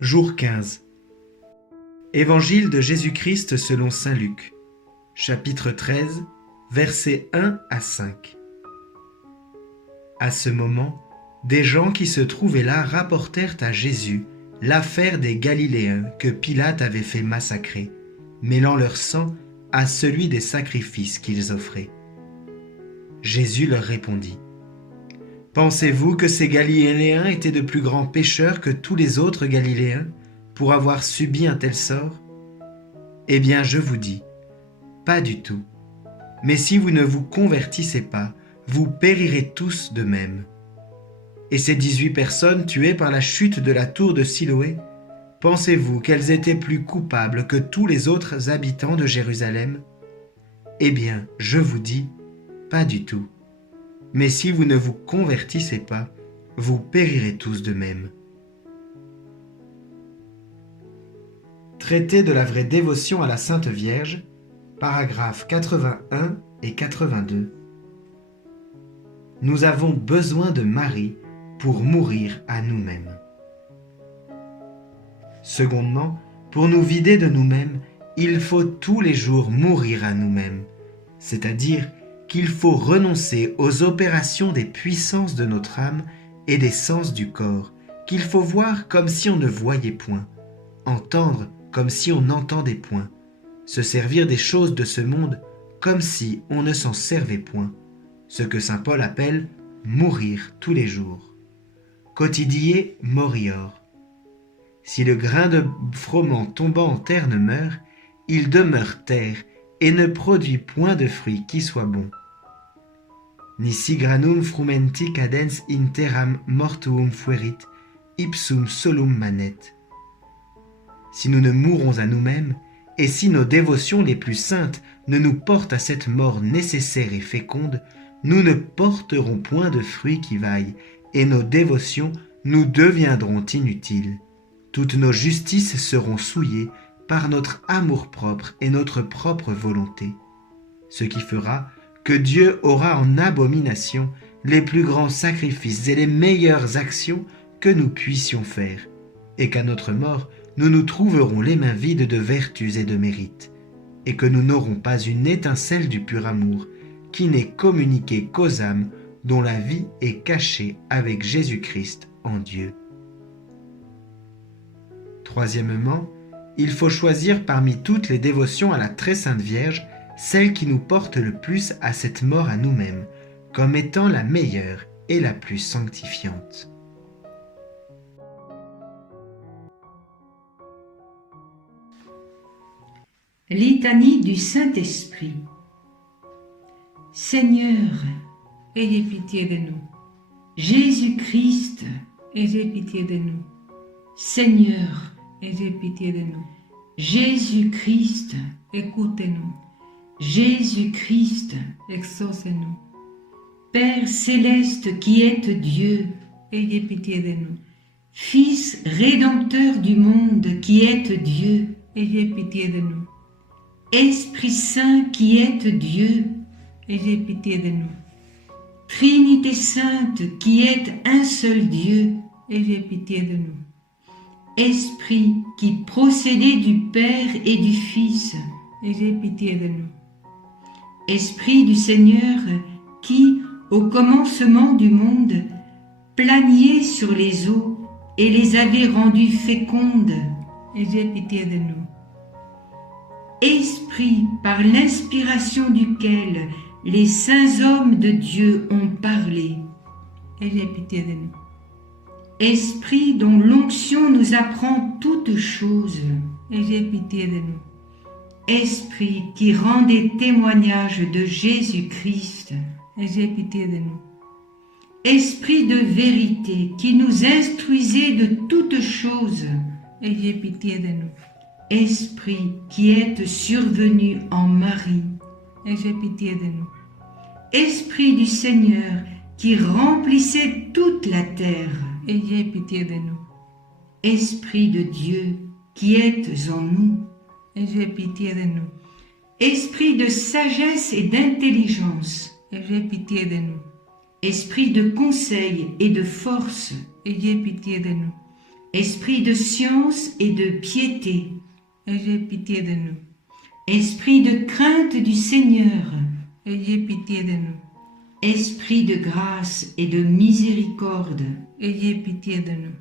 Jour 15. Évangile de Jésus-Christ selon saint Luc, chapitre 13, versets 1 à 5. À ce moment, des gens qui se trouvaient là rapportèrent à Jésus l'affaire des Galiléens que Pilate avait fait massacrer, mêlant leur sang à celui des sacrifices qu'ils offraient. Jésus leur répondit : « Pensez-vous que ces Galiléens étaient de plus grands pécheurs que tous les autres Galiléens pour avoir subi un tel sort ? Eh bien, je vous dis, pas du tout. Mais si vous ne vous convertissez pas, vous périrez tous de même. Et ces 18 personnes tuées par la chute de la tour de Siloé, pensez-vous qu'elles étaient plus coupables que tous les autres habitants de Jérusalem ? Eh bien, je vous dis, pas du tout. Mais si vous ne vous convertissez pas, vous périrez tous de même. » Traité de la vraie dévotion à la Sainte Vierge, paragraphes 81 et 82. Nous avons besoin de Marie pour mourir à nous-mêmes. Secondement, pour nous vider de nous-mêmes, il faut tous les jours mourir à nous-mêmes, c'est-à-dire qu'il faut renoncer aux opérations des puissances de notre âme et des sens du corps, qu'il faut voir comme si on ne voyait point, entendre comme si on n'entendait point, se servir des choses de ce monde comme si on ne s'en servait point, ce que saint Paul appelle « mourir tous les jours ». Quotidie morior. Si le grain de froment tombant en terre ne meurt, il demeure terre et ne produit point de fruit qui soit bon. Nisi granum frumenti cadens in terram mortuum fuerit, ipsum solum manet. Si nous ne mourons à nous-mêmes, et si nos dévotions les plus saintes ne nous portent à cette mort nécessaire et féconde, nous ne porterons point de fruits qui vaillent, et nos dévotions nous deviendront inutiles. Toutes nos justices seront souillées par notre amour-propre et notre propre volonté, ce qui fera que Dieu aura en abomination les plus grands sacrifices et les meilleures actions que nous puissions faire, et qu'à notre mort, nous nous trouverons les mains vides de vertus et de mérites, et que nous n'aurons pas une étincelle du pur amour qui n'est communiquée qu'aux âmes dont la vie est cachée avec Jésus-Christ en Dieu. Troisièmement, il faut choisir parmi toutes les dévotions à la très sainte Vierge celle qui nous porte le plus à cette mort à nous-mêmes, comme étant la meilleure et la plus sanctifiante. Litanie du Saint-Esprit. Seigneur, ayez pitié de nous. Jésus-Christ, ayez pitié de nous. Seigneur, ayez pitié de nous. Jésus-Christ, écoutez-nous. Jésus-Christ, exaucez-nous. Père céleste qui êtes Dieu, ayez pitié de nous. Fils rédempteur du monde qui êtes Dieu, ayez pitié de nous. Esprit Saint qui êtes Dieu, ayez pitié de nous. Trinité Sainte qui êtes un seul Dieu, ayez pitié de nous. Esprit qui procédez du Père et du Fils, ayez pitié de nous. Esprit du Seigneur qui, au commencement du monde, planiez sur les eaux et les avez rendues fécondes, ayez pitié de nous. Esprit par l'inspiration duquel les saints hommes de Dieu ont parlé, ayez pitié de nous. Esprit dont l'onction nous apprend toutes choses, ayez pitié de nous. Esprit qui rendait témoignage de Jésus-Christ, ayez pitié de nous. Esprit de vérité qui nous instruisait de toutes choses, ayez pitié de nous. Esprit qui êtes survenu en Marie, ayez pitié de nous. Esprit du Seigneur qui remplissait toute la terre, ayez pitié de nous. Esprit de Dieu qui êtes en nous, ayez pitié de nous. Esprit de sagesse et d'intelligence, ayez pitié de nous. Esprit de conseil et de force, ayez pitié de nous. Esprit de science et de piété, ayez pitié de nous. esprit de crainte du Seigneur, Ayez pitié de nous. esprit de grâce et de miséricorde, Ayez pitié de nous.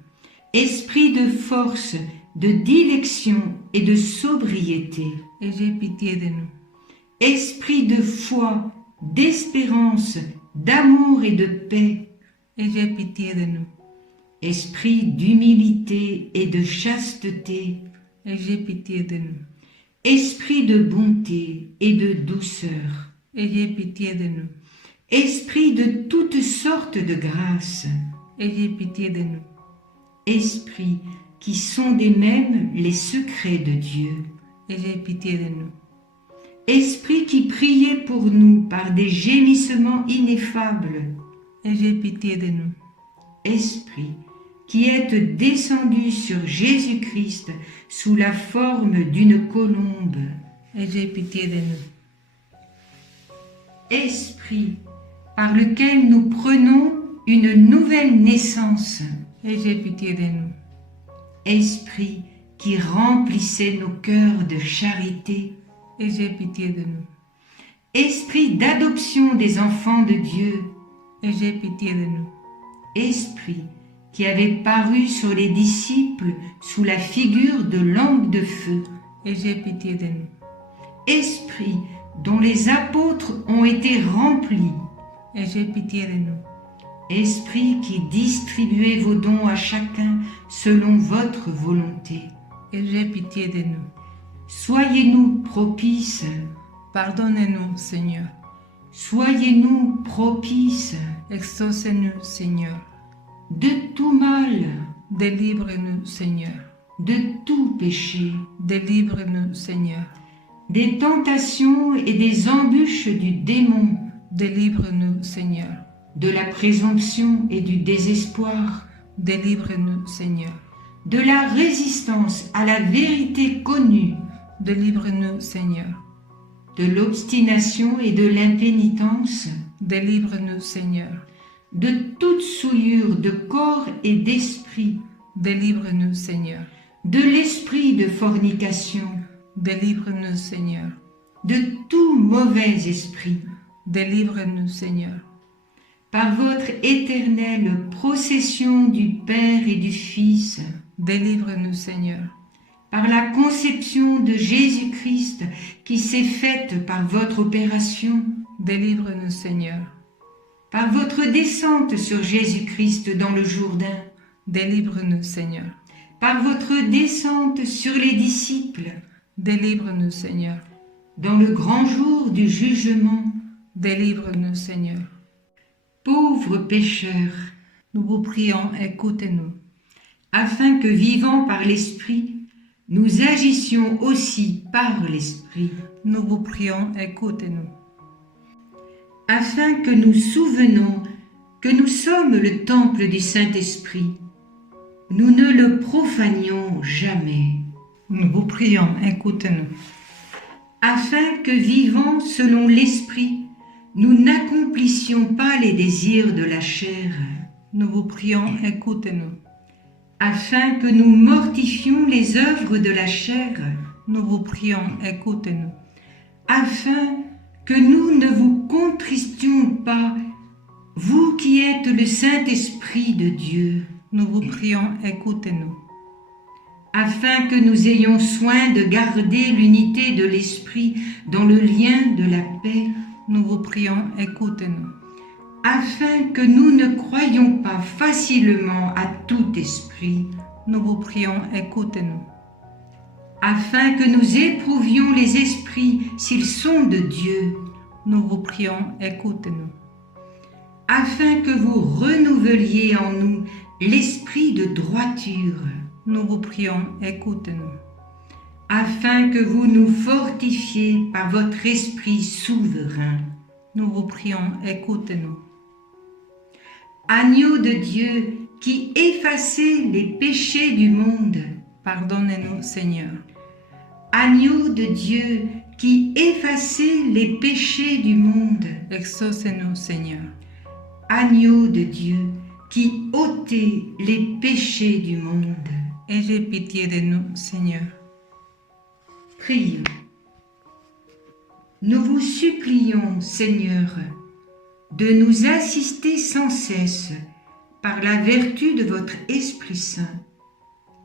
esprit de force, de dilection et de sobriété, Ayez pitié de nous. esprit de foi, d'espérance, d'amour et de paix, Ayez pitié de nous. esprit d'humilité et de chasteté, Ayez pitié de nous. esprit de bonté et de douceur, Ayez pitié de nous. esprit de toutes sortes de grâces, Ayez pitié de nous. esprit qui sondez même les secrets de Dieu, Ayez pitié de nous. esprit qui priez pour nous par des gémissements ineffables, Ayez pitié de nous. esprit qui êtes descendu sur Jésus-Christ sous la forme d'une colombe, Ayez pitié de nous. esprit par lequel nous prenons une nouvelle naissance, Ayez pitié de nous. esprit qui remplissait nos cœurs de charité, Ayez pitié de nous. esprit d'adoption des enfants de Dieu, Ayez pitié de nous. esprit qui avait paru sur les disciples sous la figure de lampe de feu, Ayez pitié de nous. esprit dont les apôtres ont été remplis, Ayez pitié de nous. esprit qui distribuez vos dons à chacun selon votre volonté. Ayez pitié de nous. Soyez-nous propices, Pardonnez-nous, Seigneur. soyez-nous propices Exaucez-nous, Seigneur. de tout mal, Délivre-nous, Seigneur. de tout péché, Délivre-nous, Seigneur. des tentations et des embûches du démon, Délivre-nous, Seigneur. de la présomption et du désespoir, Délivre-nous, Seigneur. de la résistance à la vérité connue, Délivre-nous, Seigneur. de l'obstination et de l'impénitence, Délivre-nous, Seigneur. de toute souillure de corps et d'esprit, Délivre-nous, Seigneur. de l'esprit de fornication, Délivre-nous, Seigneur. de tout mauvais esprit, Délivre-nous, Seigneur. par votre éternelle procession du Père et du Fils, Délivre-nous, Seigneur. par la conception de Jésus-Christ qui s'est faite par votre opération, Délivre-nous, Seigneur. par votre descente sur Jésus-Christ dans le Jourdain, Délivre-nous, Seigneur. par votre descente sur les disciples, Délivre-nous, Seigneur. dans le grand jour du jugement. Délivre-nous, Seigneur. Pauvres pécheurs, Nous vous prions, écoutez-nous. afin que vivant par l'Esprit, nous agissions aussi par l'Esprit, Nous vous prions, écoutez-nous. afin que nous souvenons que nous sommes le temple du Saint-Esprit. Nous ne le profanions jamais, Nous vous prions, écoutez-nous. afin que vivant selon l'Esprit, nous n'accomplissions pas les désirs de la chair, Nous vous prions, écoutez-nous. afin que nous mortifions les œuvres de la chair, Nous vous prions, écoutez-nous. afin que nous ne vous contristions pas, vous qui êtes le Saint-Esprit de Dieu, Nous vous prions, écoutez-nous. afin que nous ayons soin de garder l'unité de l'Esprit dans le lien de la paix, Nous vous prions, écoutez-nous. afin que nous ne croyions pas facilement à tout esprit, Nous vous prions, écoutez-nous. afin que nous éprouvions les esprits s'ils sont de Dieu, Nous vous prions, écoutez-nous. afin que vous renouveliez en nous l'esprit de droiture, Nous vous prions, écoutez-nous. afin que vous nous fortifiez par votre esprit souverain. Nous vous prions, écoutez-nous. Agneau de Dieu qui effacez les péchés du monde, Pardonnez-nous, Seigneur. agneau de Dieu qui effacez les péchés du monde, Exaucez-nous, Seigneur. agneau de Dieu qui ôtez les péchés du monde. Ayez pitié de nous, Seigneur. Prions. Nous vous supplions, Seigneur, de nous assister sans cesse par la vertu de votre Esprit Saint,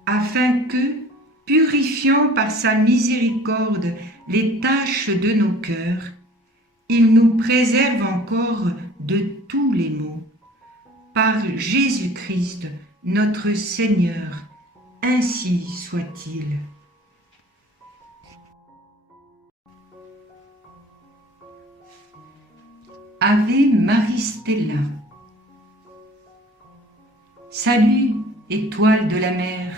afin que, purifiant par sa miséricorde les taches de nos cœurs, il nous préserve encore de tous les maux. Par Jésus-Christ, notre Seigneur, ainsi soit-il. Ave Marie Stella. Salut, étoile de la mer,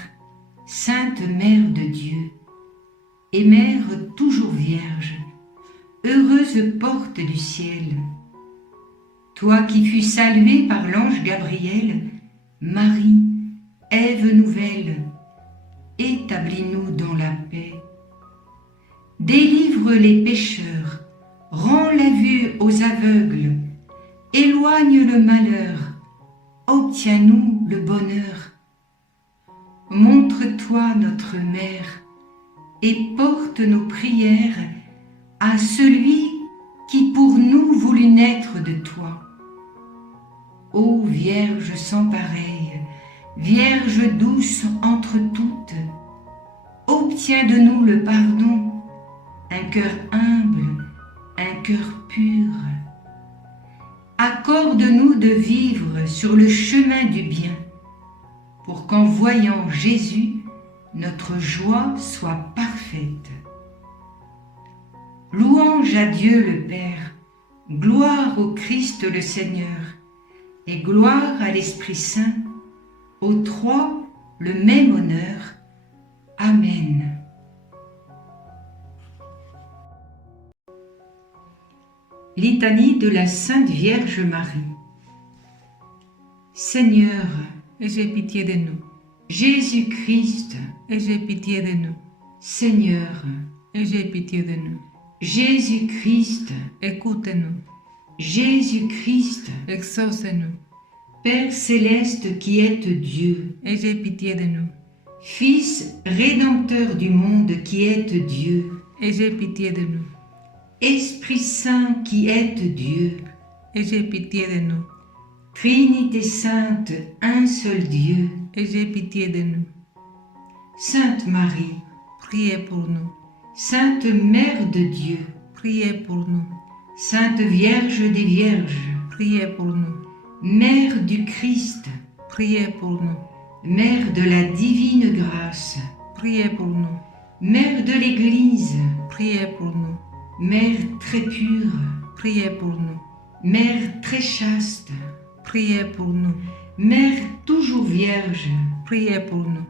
Sainte Mère de Dieu, et Mère toujours Vierge, heureuse porte du ciel. Toi qui fus saluée par l'ange Gabriel, Marie, Ève nouvelle, établis-nous dans la paix. Délivre les pécheurs, rends la vue aux aveugles, éloigne le malheur, obtiens-nous le bonheur. Montre-toi notre Mère et porte nos prières à celui qui pour nous voulut naître de toi. Ô Vierge sans pareille, Vierge douce entre toutes, obtiens de nous le pardon, un cœur humble, un cœur pur. Accorde-nous de vivre sur le chemin du bien, pour qu'en voyant Jésus, notre joie soit parfaite. Louange à Dieu le Père, gloire au Christ le Seigneur, et gloire à l'Esprit Saint, aux trois le même honneur. Amen. Litanie de la Sainte Vierge Marie. Seigneur, Ayez pitié de nous. Jésus-Christ, Ayez pitié de nous. Seigneur, Ayez pitié de nous. Jésus-Christ, Écoutez-nous. Jésus-Christ, Exaucez-nous. Père céleste qui êtes Dieu, Ayez pitié de nous. Fils rédempteur du monde qui êtes Dieu, Ayez pitié de nous. Esprit Saint qui êtes Dieu, Ayez pitié de nous. Trinité sainte, un seul Dieu, Ayez pitié de nous. Sainte Marie, Priez pour nous. Sainte Mère de Dieu, Priez pour nous. Sainte Vierge des Vierges, Priez pour nous. Mère du Christ, Priez pour nous. Mère de la divine grâce, Priez pour nous. Mère de l'Église, Priez pour nous. Mère très pure, Priez pour nous. Mère très chaste, Priez pour nous. Mère toujours vierge, Priez pour nous.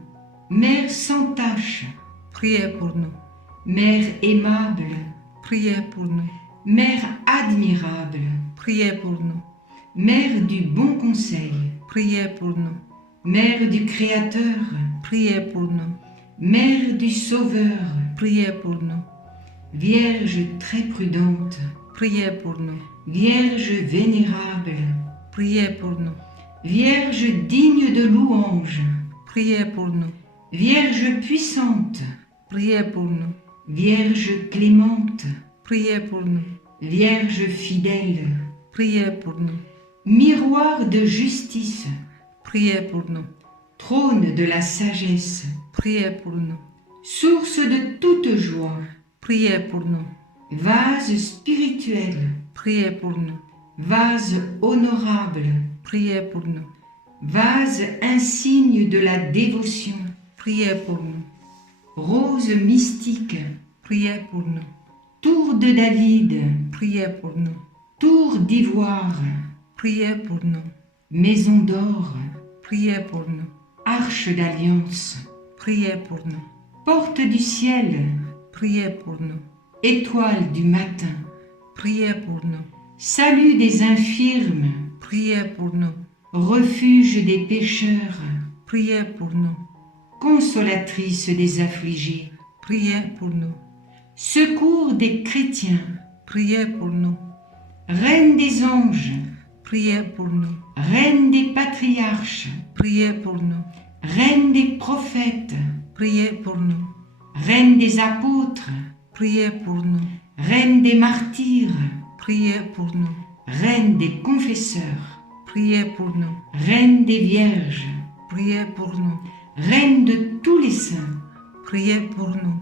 Mère sans tache, Priez pour nous. Mère aimable, Priez pour nous. Mère admirable, Priez pour nous. Mère du bon conseil, Priez pour nous. Mère du Créateur, Priez pour nous. Mère du Sauveur, Priez pour nous. Vierge très prudente, Priez pour nous. Vierge vénérable, Priez pour nous. Vierge digne de louange, Priez pour nous. Vierge puissante, Priez pour nous. Vierge clémente, Priez pour nous. Vierge fidèle, Priez pour nous. miroir de justice, Priez pour nous. trône de la sagesse, Priez pour nous. source de toute joie, Priez pour nous. vase spirituel, Priez pour nous. vase honorable, Priez pour nous. vase insigne de la dévotion, Priez pour nous. rose mystique, Priez pour nous. tour de David, Priez pour nous. tour d'ivoire, Priez pour nous. maison d'or, Priez pour nous. arche d'alliance, Priez pour nous. porte du ciel, Priez pour nous. étoile du matin, Priez pour nous. salut des infirmes, Priez pour nous. refuge des pécheurs, Priez pour nous. consolatrice des affligés, Priez pour nous. secours des chrétiens, Priez pour nous. reine des anges, Priez pour nous. reine des patriarches, Priez pour nous. Reine des prophètes, priez pour nous. Reine des apôtres, Priez pour nous. Reine des martyrs, Priez pour nous. Reine des confesseurs, Priez pour nous. Reine des vierges, Priez pour nous. Reine de tous les saints, Priez pour nous.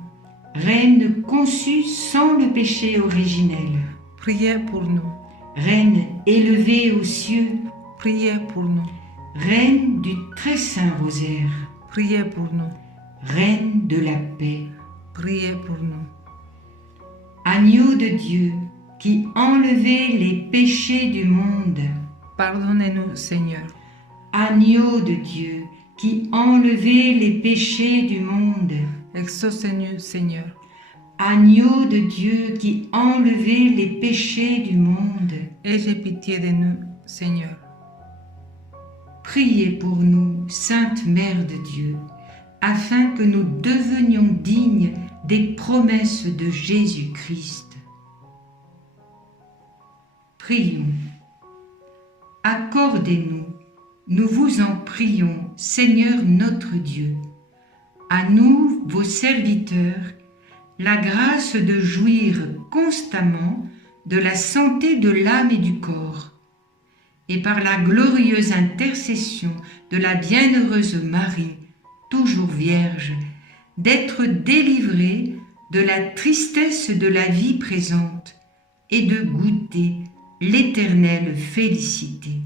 Reine conçue sans le péché originel, Priez pour nous. Reine élevée aux cieux, Priez pour nous. Reine du très saint rosaire, Priez pour nous. Reine de la paix, Priez pour nous. Agneau de Dieu qui enlevait les péchés du monde, Pardonnez-nous, Seigneur. Agneau de Dieu qui enlevait les péchés du monde, Exaucez-nous, Seigneur. Agneau de Dieu qui enlevait les péchés du monde, Ayez pitié de nous, Seigneur. priez pour nous, Sainte Mère de Dieu, afin que nous devenions dignes des promesses de Jésus-Christ. Prions. Accordez-nous, nous vous en prions, Seigneur notre Dieu, à nous, vos serviteurs, la grâce de jouir constamment de la santé de l'âme et du corps, et par la glorieuse intercession de la bienheureuse Marie, toujours vierge, d'être délivrés de la tristesse de la vie présente et de goûter l'éternelle félicité.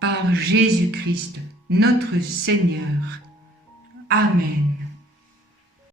Par Jésus-Christ, notre Seigneur. Amen.